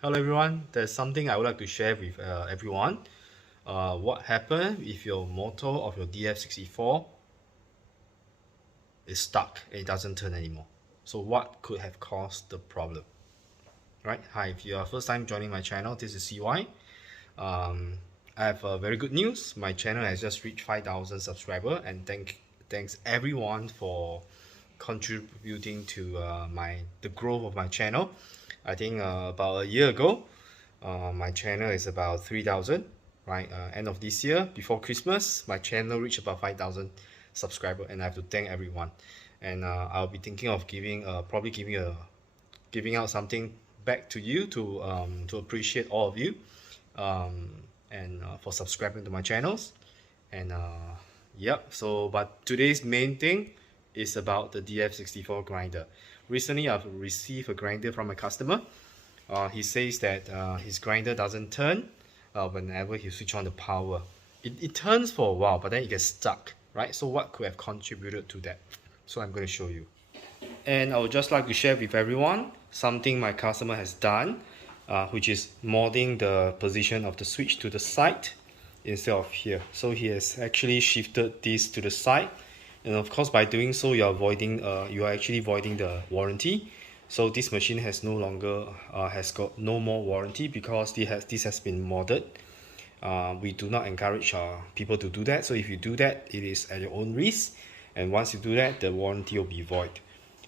Hello everyone, there's something I would like to share with everyone. What happened if your motor of your DF64 is stuck and it doesn't turn anymore? So what could have caused the problem? Right? Hi, if you are first time joining my channel, this is CY. Um, I have very good news. My channel has just reached 5,000 subscribers, and thanks everyone for contributing to the growth of my channel. I think about a year ago, my channel is about 3,000. Right, end of this year before Christmas, my channel reached about 5,000 subscribers, and I have to thank everyone. And I'll be thinking of probably giving out something back to you to appreciate all of you, um, and for subscribing to my channels. And yep. So, but today's main thing is about the DF64 grinder. Recently, I've received a grinder from a customer. He says that his grinder doesn't turn whenever he switch on the power. It turns for a while, but then it gets stuck, right? So what could have contributed to that? So I'm going to show you. And I would just like to share with everyone something my customer has done, which is modding the position of the switch to the side instead of here. So he has actually shifted this to the side, and of course by doing so you are actually voiding the warranty. So this machine has no longer has got no more warranty because this has been modded. We do not encourage people to do that. So if you do that, it is at your own risk, and once you do that, the warranty will be void.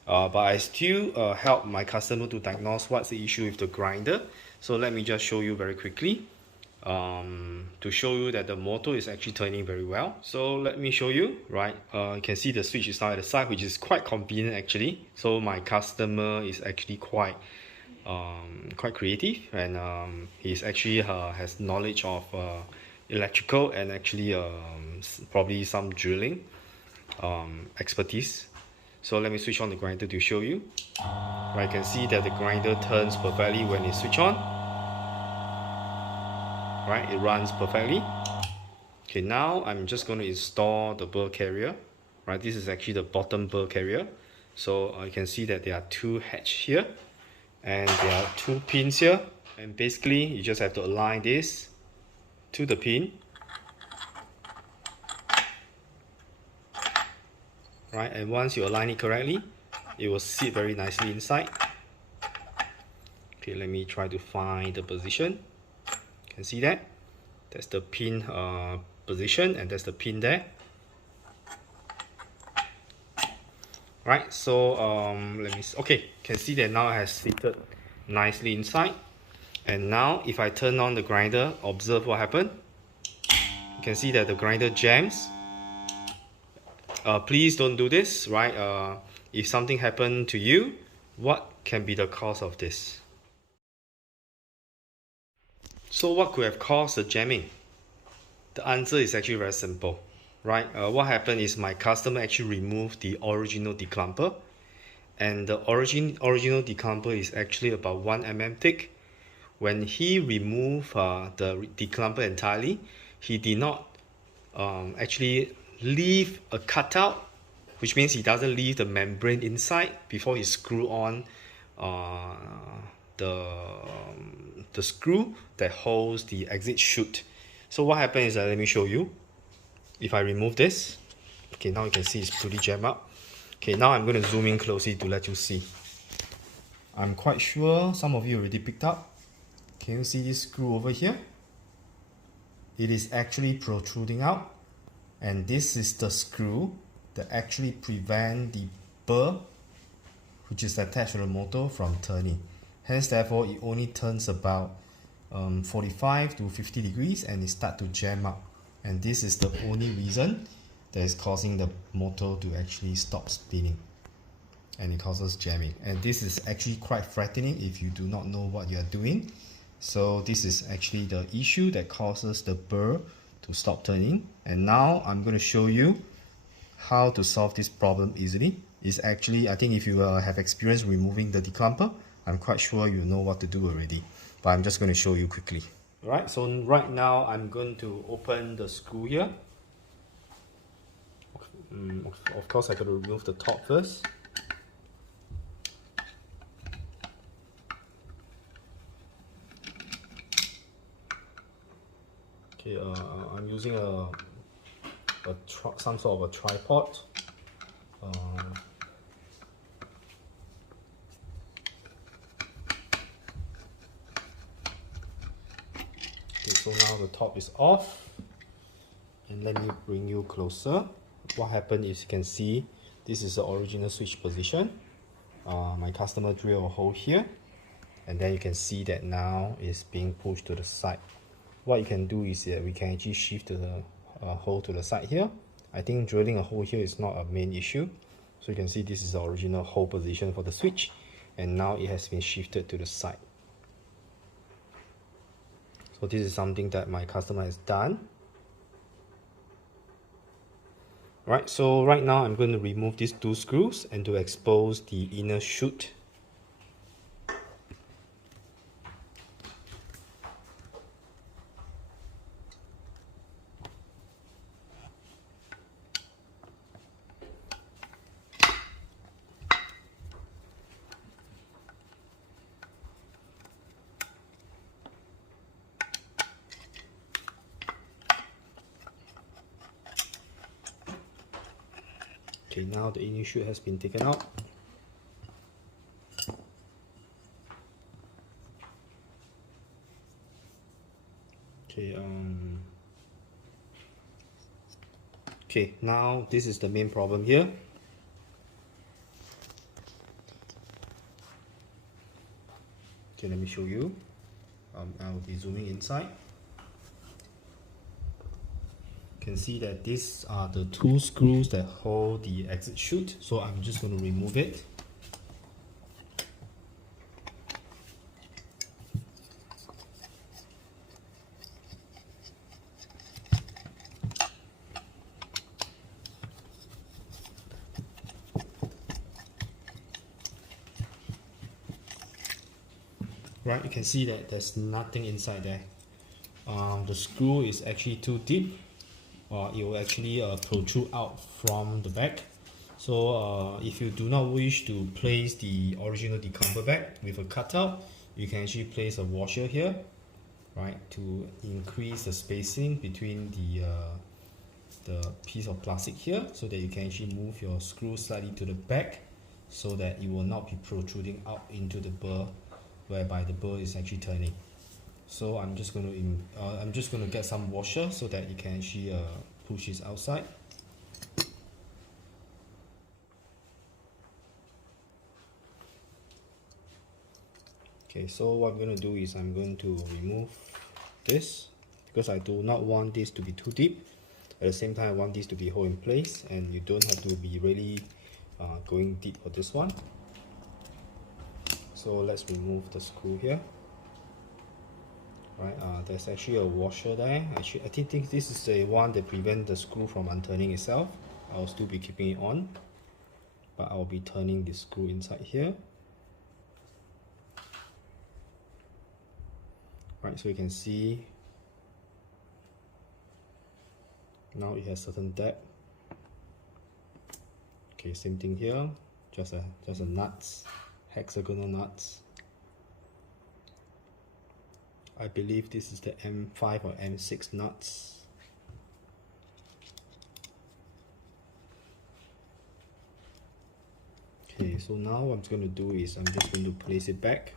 But I still help my customer to diagnose what's the issue with the grinder. So let me just show you very quickly, to show you that the motor is actually turning very well. So let me show you, right? You can see the switch is now at the side, which is quite convenient actually. So my customer is actually quite creative, and he's actually has knowledge of electrical and actually probably some drilling expertise. So let me switch on the grinder to show you. Right, you can see that the grinder turns perfectly when it's switched on. Right, it runs perfectly. Okay, now I'm just going to install the burr carrier. Right, this is actually the bottom burr carrier. So you can see that there are two hatch here, and there are two pins here. And basically, you just have to align this to the pin. Right, and once you align it correctly, it will sit very nicely inside. Okay, let me try to find the position. You can see that that's the pin position, and that's the pin there. Right, so okay, you can see that now it has seated nicely inside. And now if I turn on the grinder, observe what happened. You can see that the grinder jams. Please don't do this, right? If something happened to you, what can be the cause of this? So what could have caused the jamming? The answer is actually very simple, right? What happened is my customer actually removed the original declumper, and the original declumper is actually about 1 mm thick. When he removed the declumper entirely, he did not actually leave a cutout, which means he doesn't leave the membrane inside before he screw on uh, the screw that holds the exit chute. So what happens is that, let me show you. If I remove this, okay, now you can see it's pretty jammed up. Okay, now I'm going to zoom in closely to let you see. I'm quite sure some of you already picked up. Can you see this screw over here? It is actually protruding out, and this is the screw that actually prevent the burr, which is attached to the motor, from turning. Hence, therefore, it only turns about 45 to 50 degrees, and it starts to jam up. And this is the only reason that is causing the motor to actually stop spinning, and it causes jamming. And this is actually quite frightening if you do not know what you are doing. So this is actually the issue that causes the burr to stop turning. And now I'm going to show you how to solve this problem easily. Is actually, I think if you have experience removing the declumper, I'm quite sure you know what to do already, but I'm just going to show you quickly. Right, so right now I'm going to open the screw here. Of course I got to remove the top first. Okay, I'm using some sort of a tripod. Okay, so now the top is off, and let me bring you closer. What happened is, you can see this is the original switch position. My customer drilled a hole here, and then you can see that now it's being pushed to the side. What you can do is that we can actually shift the hole to the side here. I think drilling a hole here is not a main issue. So you can see this is the original hole position for the switch, and now it has been shifted to the side. So this is something that my customer has done. Right, so right now I'm going to remove these two screws and to expose the inner chute. Okay, now the inner chute has been taken out. Okay, now this is the main problem here. Okay, let me show you. I will be zooming inside. You can see that these are the two screws that hold the exit chute, so I'm just going to remove it. Right, you can see that there's nothing inside there. The screw is actually too deep. It will actually protrude out from the back. So if you do not wish to place the original decumber back with a cutout, you can actually place a washer here, right, to increase the spacing between the piece of plastic here, so that you can actually move your screw slightly to the back, so that it will not be protruding out into the burr, whereby the burr is actually turning. So I'm just going to get some washer so that you can actually push this outside. Okay, so what I'm going to do is I'm going to remove this, because I do not want this to be too deep. At the same time, I want this to be hold in place, and you don't have to be really going deep for this one. So let's remove the screw here. Right, there's actually a washer there. Actually, I think this is the one that prevents the screw from unturning itself. I'll still be keeping it on, but I'll be turning the screw inside here. Right, so you can see now it has certain depth. Okay, same thing here. Just a nuts, hexagonal nuts. I believe this is the M5 or M6 nuts. Okay, so now what I'm going to do is I'm just going to place it back.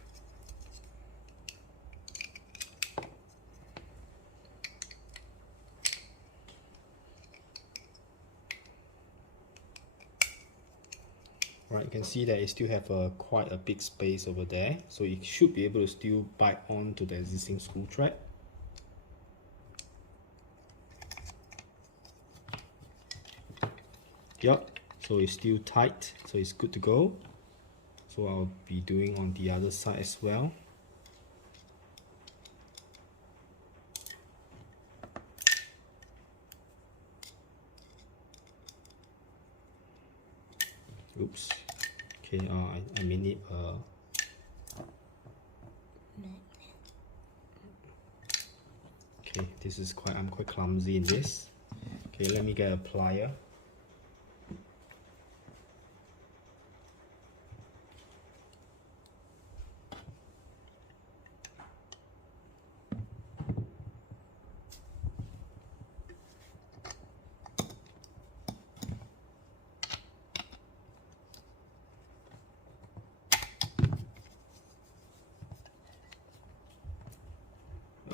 Right, you can see that it still have quite a big space over there, so it should be able to still bite onto the existing screw thread. Yep, so it's still tight, so it's good to go. So I'll be doing on the other side as well. Oops. Okay, I may need okay, this is I'm quite clumsy in this. Okay, let me get a plier.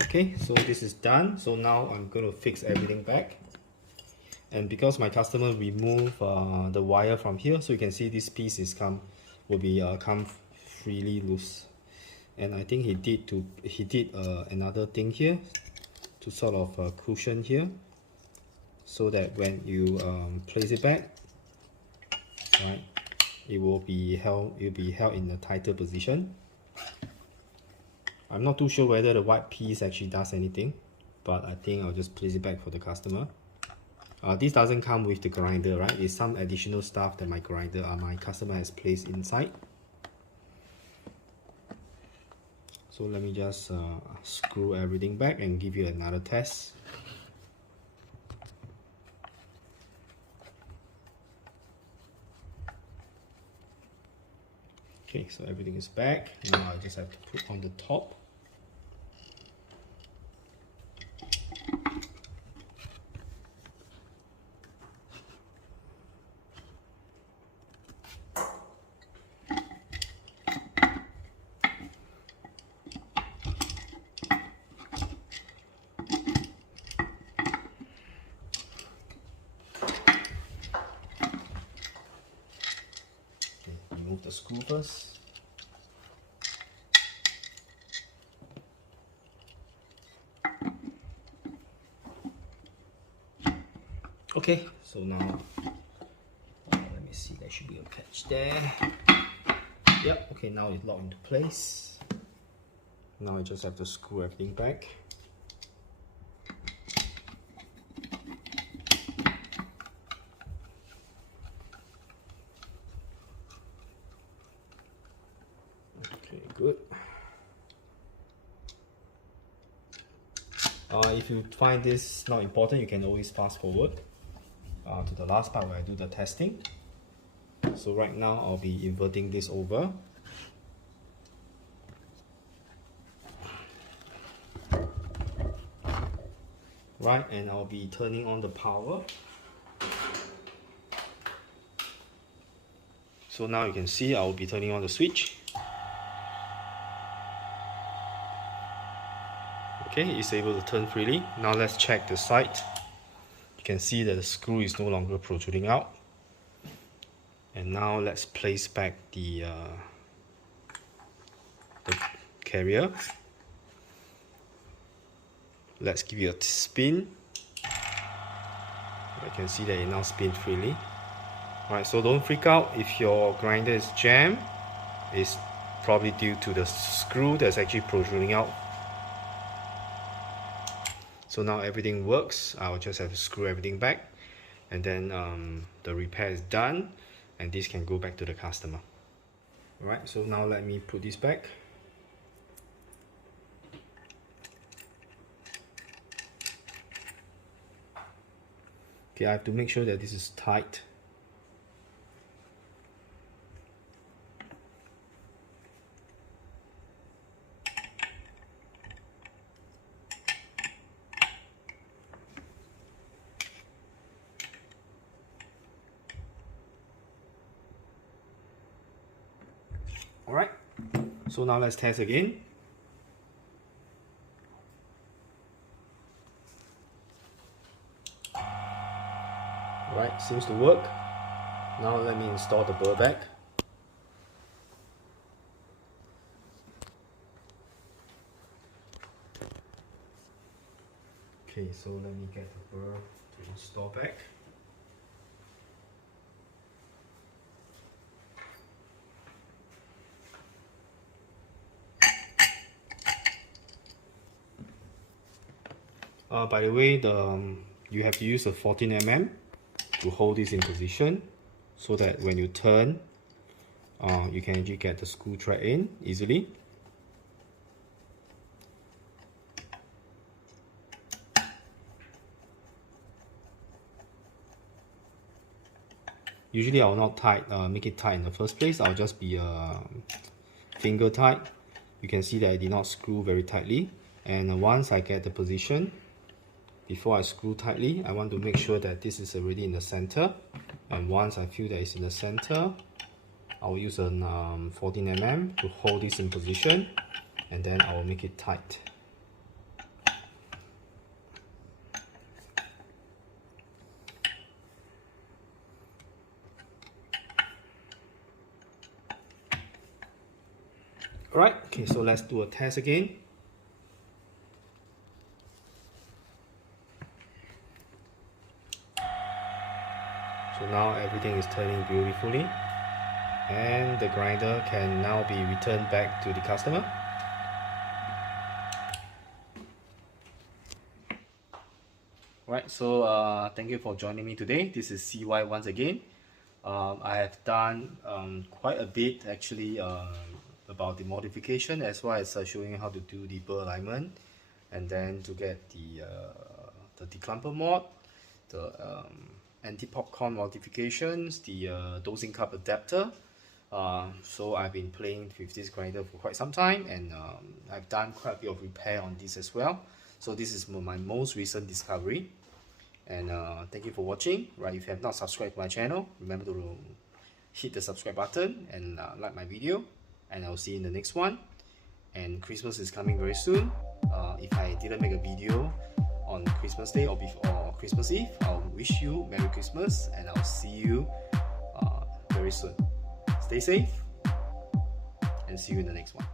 Okay, so this is done. So now I'm going to fix everything back. And because my customer removed the wire from here, so you can see this piece is come freely loose. And I think he did another thing here to sort of cushion here, so that when you place it back, right, it will be held in a tighter position. I'm not too sure whether the white piece actually does anything, but I think I'll just place it back for the customer. This doesn't come with the grinder, right? It's some additional stuff that my customer has placed inside. So let me just screw everything back and give you another test. Okay, so everything is back. Now I just have to put on the top. Remove the screw first. Okay, so now let me see, there should be a catch there. Yep, okay, now it's locked into place. Now I just have to screw everything back. Okay, good. If you find this not important, you can always fast forward to the last part where I do the testing. So right now I'll be inverting this over. Right, and I'll be turning on the power. So now you can see I'll be turning on the switch. Okay, it's able to turn freely. Now let's check the side. You can see that the screw is no longer protruding out. And now let's place back the carrier. Let's give it a spin. I can see that it now spins freely. Alright, so don't freak out if your grinder is jammed. It's probably due to the screw that's actually protruding out. So now everything works. I'll just have to screw everything back, and then the repair is done, and this can go back to the customer. Alright, so now let me put this back. Okay, I have to make sure that this is tight. Alright, so now let's test again. Alright, seems to work. Now let me install the burr back. Okay, so let me get the burr to install back. By the way, you have to use a 14mm to hold this in position, so that when you turn, you can actually get the screw thread in easily. Usually I will not make it tight in the first place. I'll just be finger tight. You can see that I did not screw very tightly, and once I get the position, before I screw tightly, I want to make sure that this is already in the center. And once I feel that it's in the center, I'll use an 14mm to hold this in position, and then I will make it tight. Alright, okay, so let's do a test again. So now everything is turning beautifully, and the grinder can now be returned back to the customer. Right, so thank you for joining me today. This is CY once again. I have done quite a bit actually about the modification, as well as showing you how to do the burr alignment, and then to get the declumper mod, the anti-popcorn modifications, the dosing cup adapter. So I've been playing with this grinder for quite some time, and I've done quite a bit of repair on this as well. So this is my most recent discovery, and thank you for watching. Right, if you have not subscribed to my channel, remember to hit the subscribe button and like my video, and I'll see you in the next one. And Christmas is coming very soon. If I didn't make a video on Christmas Day or before Christmas Eve, I'll wish you Merry Christmas, and I'll see you very soon. Stay safe, and see you in the next one.